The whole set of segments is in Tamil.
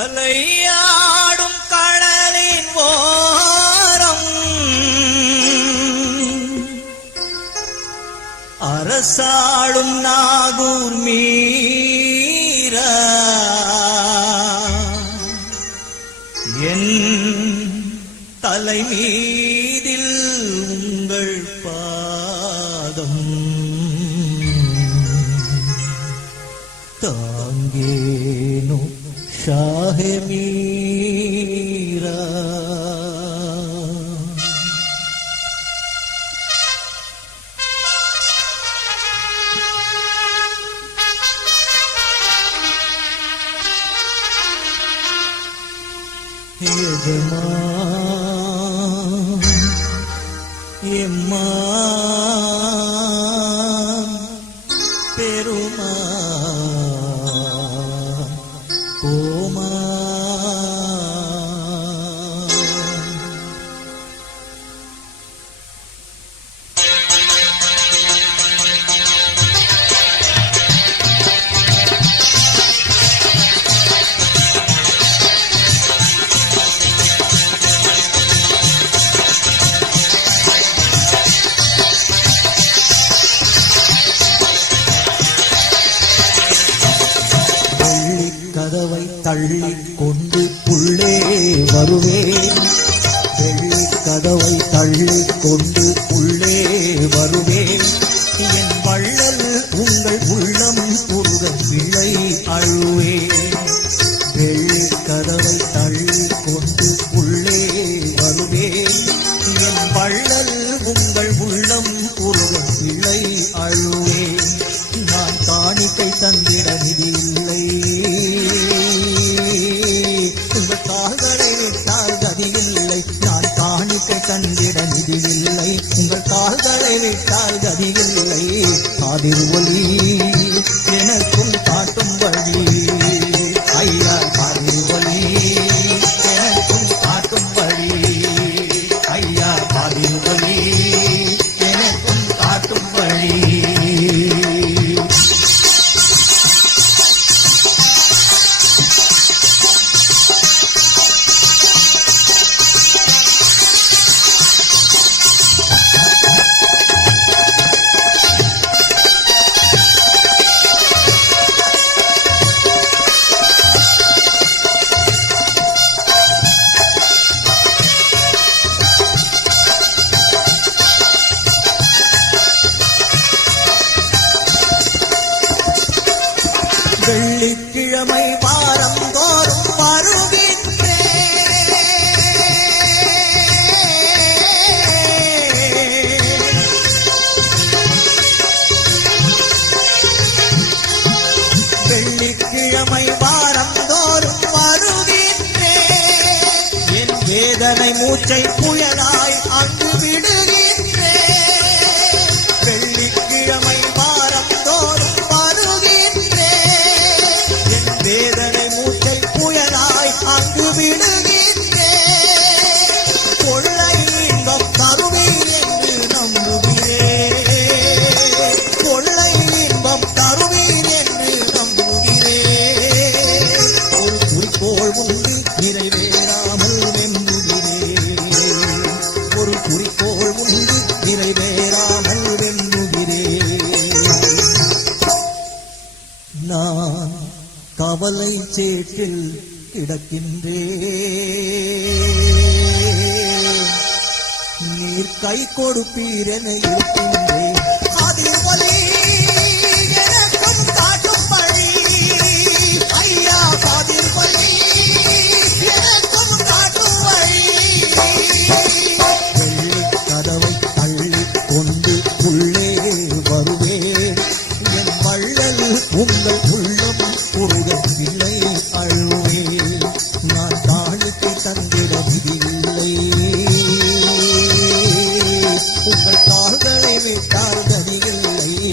அலையாடும் கடலின் ஓரம் அரசாடும் நாகூர் மீரா என் தலை மீதில் உங்கள் பாதம் தாங்கேனோ ஷாஹே மீரா. எம்மா பெருமா கோமா கதவை தள்ளி கொண்டு உள்ளே வருவேன். வெள்ளி கதவை தள்ளி கொண்டு உள்ளே வருவேன். என் வள்ளல் உங்கள் உள்ளம் உருக பிழை அழுவேன். வெள்ளி கதவை தள்ளி கொண்டு உள்ளே வருவேன். என் வள்ளல் உங்கள் உள்ளம் உருக பிழை அழுவேன். நான் காணிக்கை தந்திட நிதி இல்லை. உங்கள் கால்களை விட்டால் கதியில்லை. நான் காணிக்கை தந்திட நிதியில்லை. உங்கள் கால்களை விட்டால் கதியில்லை. காதில் ஒலி எனக்கும் காட்டும் வழி. ஐயா காதில் ஒலி எனக்கும் காட்டும் வழி. ஐயா காதில் ஒலி எனக்கும் காட்டும் வழி. வெள்ளிக்கிழமை வாரம் தோறும் வருகின்றேன். வெள்ளிக்கிழமை வாரம் தோறும் வருகின்றேன். என் வேதனை மூச்சை புயலாய் அங்கு விடுகின்றேன். வெள்ளிக்கிழமை வாரம் தோறும் வேதனை மூச்சை புயலாய் அங்கு விடுகின்றேன். கொள்ளை இன்பம் தருவீர் என்று நம்புகிறேன். கொள்ளை இன்பம் தருவீர் என்று நம்புகிறேன். ஒரு குறிக்கோள் உண்டு நிறைவேறாமல் வெம்புகிறேன். ஒரு குறிக்கோள் உண்டு நிறைவேறாமல் வெம்புகிறேன். நான் கவலை சேற்றில் கிடக்கின்றேன். நீர் கை கொடுப்பீர் என இருக்கின்றேன். அதில் வலி எனக்கும் காட்டும் வழி. ஐயா அதில் வலி எனக்கும் காட்டும் வழி. வெள்ளி கதவை தள்ளி கொண்டு உள்ளே வருவேன். என் வள்ளல் உங்கள் உள்ளம் உருக பிள்ளை அழுவேன். நான் காணிக்கை தந்திட விதியில்லை. உங்கள் கால்களை விட்டால் கதியில்லை.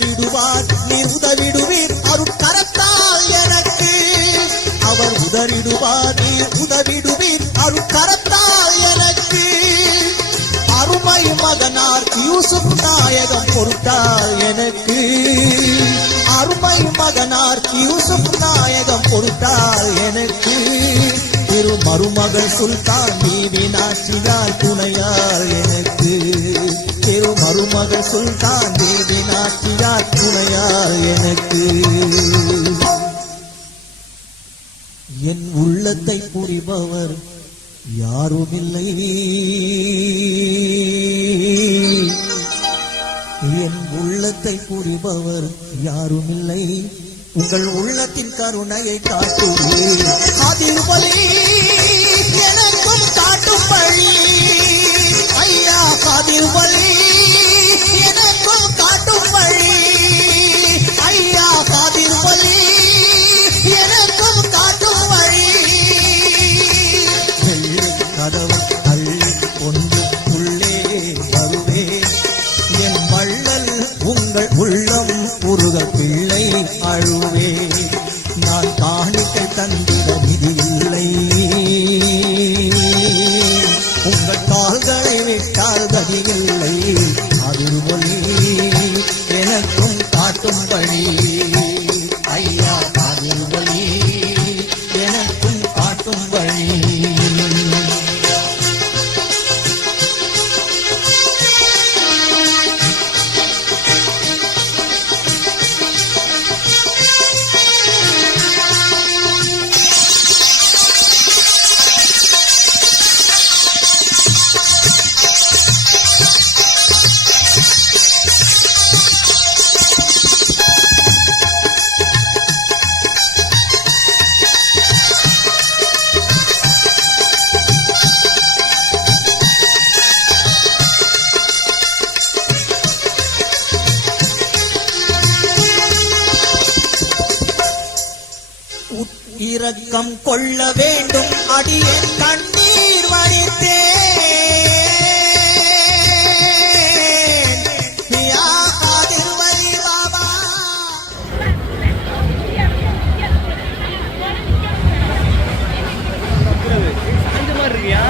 உதறிடுவார் நீர் உதவிடுவீர் அருட்கரத்தால் எனக்கு. அவர் உதறிடுவார் நீர் உதவிடுவீர் அருட்கரத்தால் எனக்கு. அருமை மகனார் யூசுப் நாயகம் பொருட்டால் எனக்கு. அருமை மகனார் யூசுப் நாயகம் பொருட்டால் எனக்கு. திரு மருமகள் சுல்தான் பீவி நாச்சியார் துணையார் எனக்கு. திரு மருமகள் சுல்தான் பீவி நாச்சியார் துணையார் எனக்கு. என் உள்ளத்தை புரிபவர் யாருமில்லை. என் உள்ளத்தை புரிபவர் யாருமில்லை. உங்கள் உள்ளத்தின் கருணையை காட்டுவேன். அதில் வலி எனக்கும் காட்டும் வழி. ஐயா அதில் வலி எனக்கும் காட்டும் வழி. ஐயா அதில் வலி எனக்கும் காட்டும் வழி. வெள்ளை கதவு அள்ளி கொண்டு உள்ளே வருவேன். என் வள்ளல் உங்கள் உள்ளம் உருக பிள்ளை அழுவே. நான் காணிக்கை தந்திட விதியில்லை. உங்கள் கால்களை விட்டால் கதியில்லை. அதில் ஒளி எனக்கும் காட்டும் வழி. ஐயா அதில் ஒளி எனக்கும் காட்டும் வழி. இரக்கம் கொள்ள வேண்டும் அடியேன் கண்ணீர் வடித்தேன். யா காதிர் வலி பாபா. அந்த மாதிரி இருக்கியா?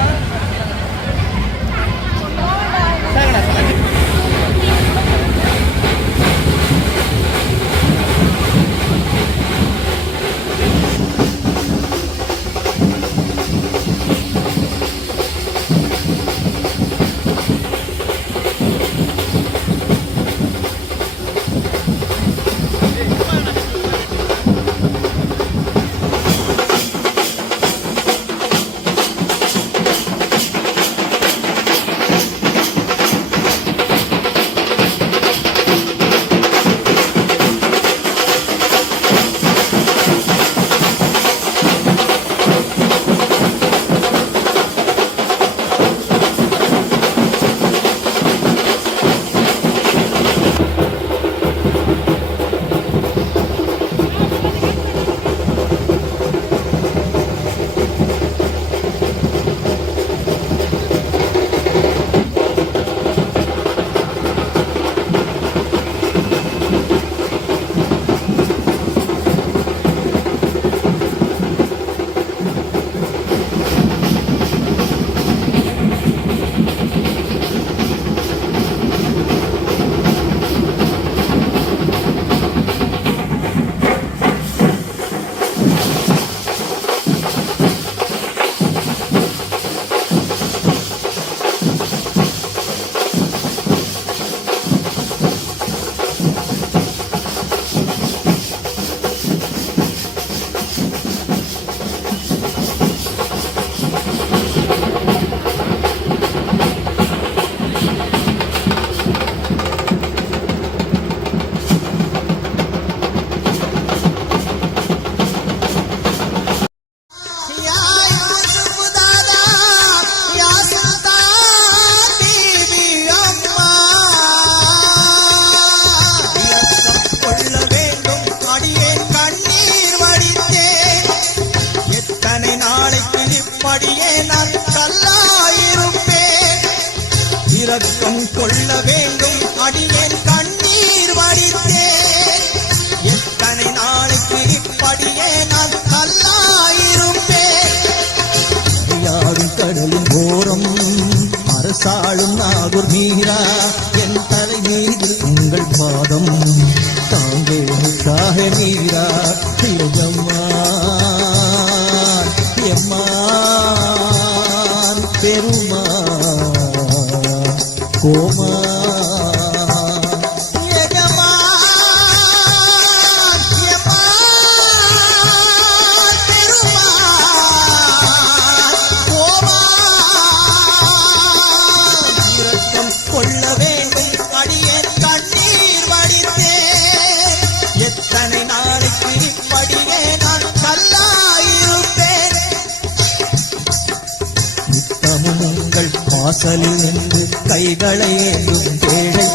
வாசலில் நின்று கைகளை ஏந்தும் ஏழை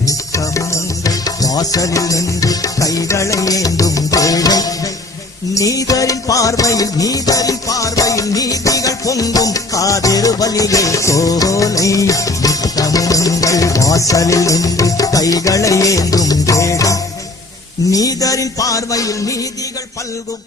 நித்தமுங்கள் வாசலில் நின்று கைகளை ஏந்தும் ஏழை நீதரின் பார்வையில் நீதிகள் பொங்கும் காதிரு பலியே சோலை நித்தமுங்கள் வாசலில் நின்று கைகளை ஏந்தும் ஏழை நீதரின் பார்வையில் நீதிகள் பல்கும்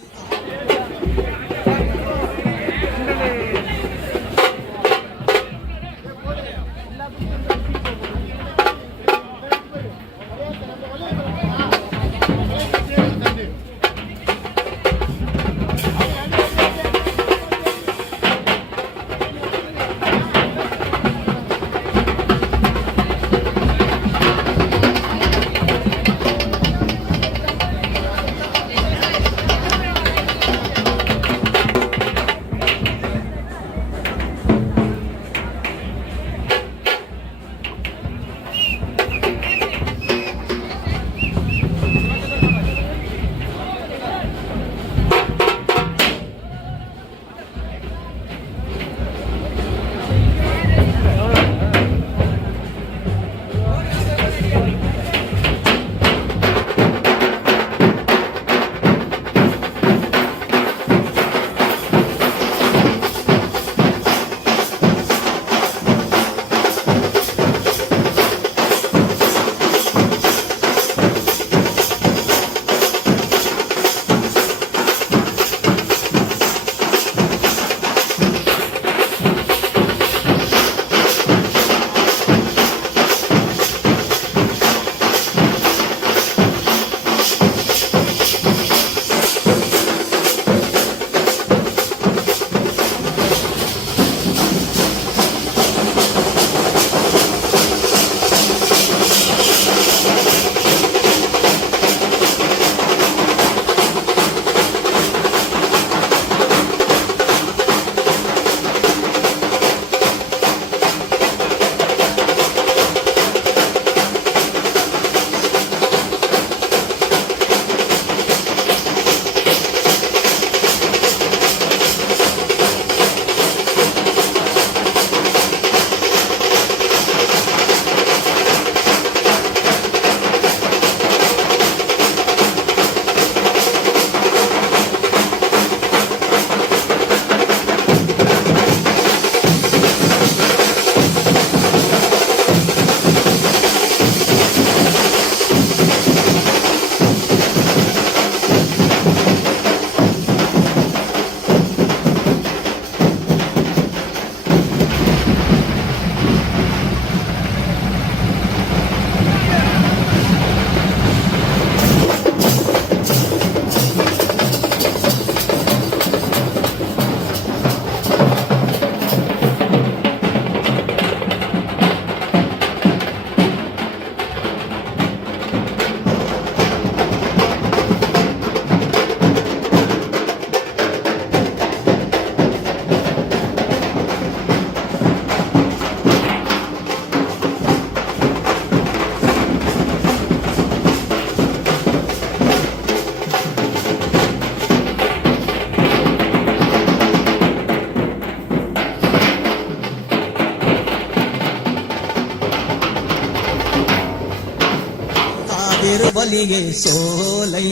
திருவலியே சோலை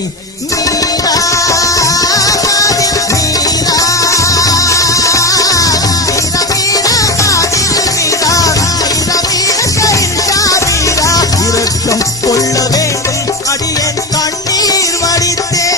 மீரா இரக்கம் கொள்ள வேண்டும் அடியேன் கண்ணீர் வடித்தே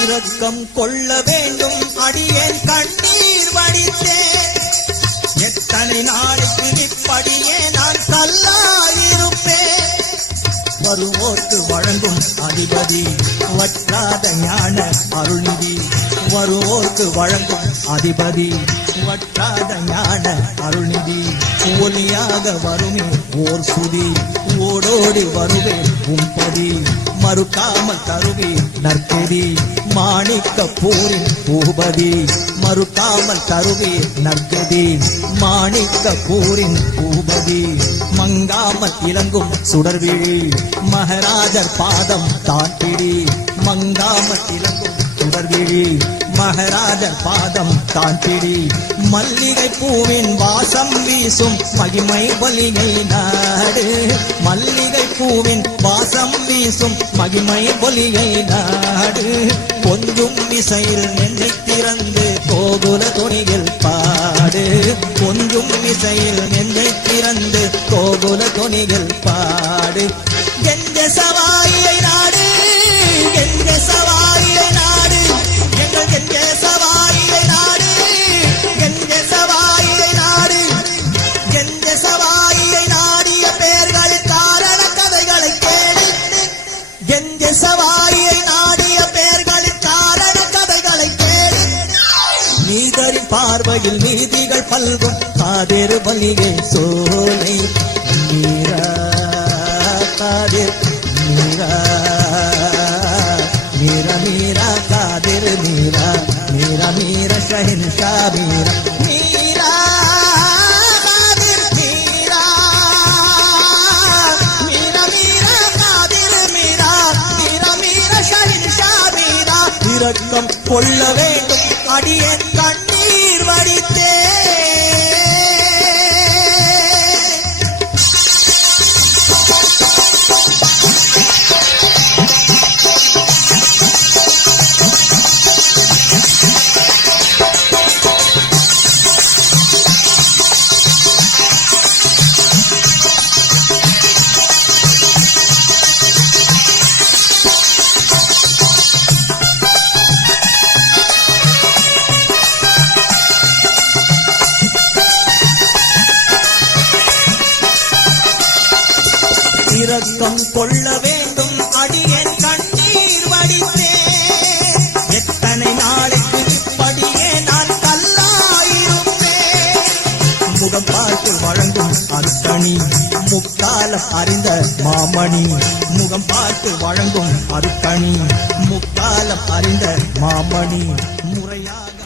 இரக்கம் கொள்ள வேண்டும் அடியேன் கண்ணீர் வடித்தேன் எத்தனை நாளைக்கு இப்படியே நான் கல்லாயிருப்பேன் வருவோர்க்கு வழங்கும் அதிபதி வற்றாத ஞான அருள்நிதி வருவோர்க்கு வழங்கும் அதிபதி வற்றாத ஞான அருள்நிதி ஒலியாக வருமே ஓர் சுதி ஓடோடி வருவே உம்பதி மறுக்காமல் தருவே நற்கெதி மாணிக்க பூரின் பூபதி மறுக்காமல் தருவே நற்கெதி மாணிக்க பூரின் பூபதி மங்காமல் இலங்கும் சுடர்விழி மகராஜர் பாதம் தான்பிடி மங்காமல் இலங்கும் சுடர்விழி மகராஜர் பாதம் தான்பிடி மல்லிகை பூவின் வாசம் வீசும் மகிமை ஒலிகை நாடு மல்லிகை பூவின் வாசம் வீசும் மகிமை ஒலிகை நாடு கொஞ்சும் இசையில் நெஞ்சை திறந்து கோகுல தொனியில் பாடு கொஞ்சும் இசையில் நெஞ்சை திறந்து கோகுல தொனியில் பாடு கெஞ்ச சவாயை நாடு கெஞ்ச சவாயை நாடு எங்கள் கெஞ்ச சவாயை நாடு கெஞ்ச சவாயை நாடு கெஞ்ச சவாயை நாடிய பேர்கள் காரண கதைகளை கேடு கெஞ்ச சவாயை நாடிய பேர்கள் காரண கதைகளை கேடு நீதரி பார்வையில் நீதிகள் பல்கும் காதிர் வலிகை சோலை மீரா காதிர் மீரா மீரா மீரா காதிர் மீரா மீரா மீரா ஷஹின்ஷா மீரா மீரா காதிர் மீரா மீரா மீரா காதிர் மீரா மீரா மீரா ஷஹின்ஷா மீரா இரக்கம் கொள்ள வேண்டும் அடியேன் கண்ணீர் வடித்தே இரக்கம் கொள்ள வேண்டும் அடியேன் கண்ணீர் வடித்தே எத்தனை நாளைக்கு இப்படியே நான் கல்லாயிருப்பேன் முகம் பார்த்து வழங்கும் அருக்கணி முக்காலம் அறிந்த மாமணி முகம் பார்த்து வழங்கும் அருக்கணி முக்காலம் அறிந்த மாமணி முறையாக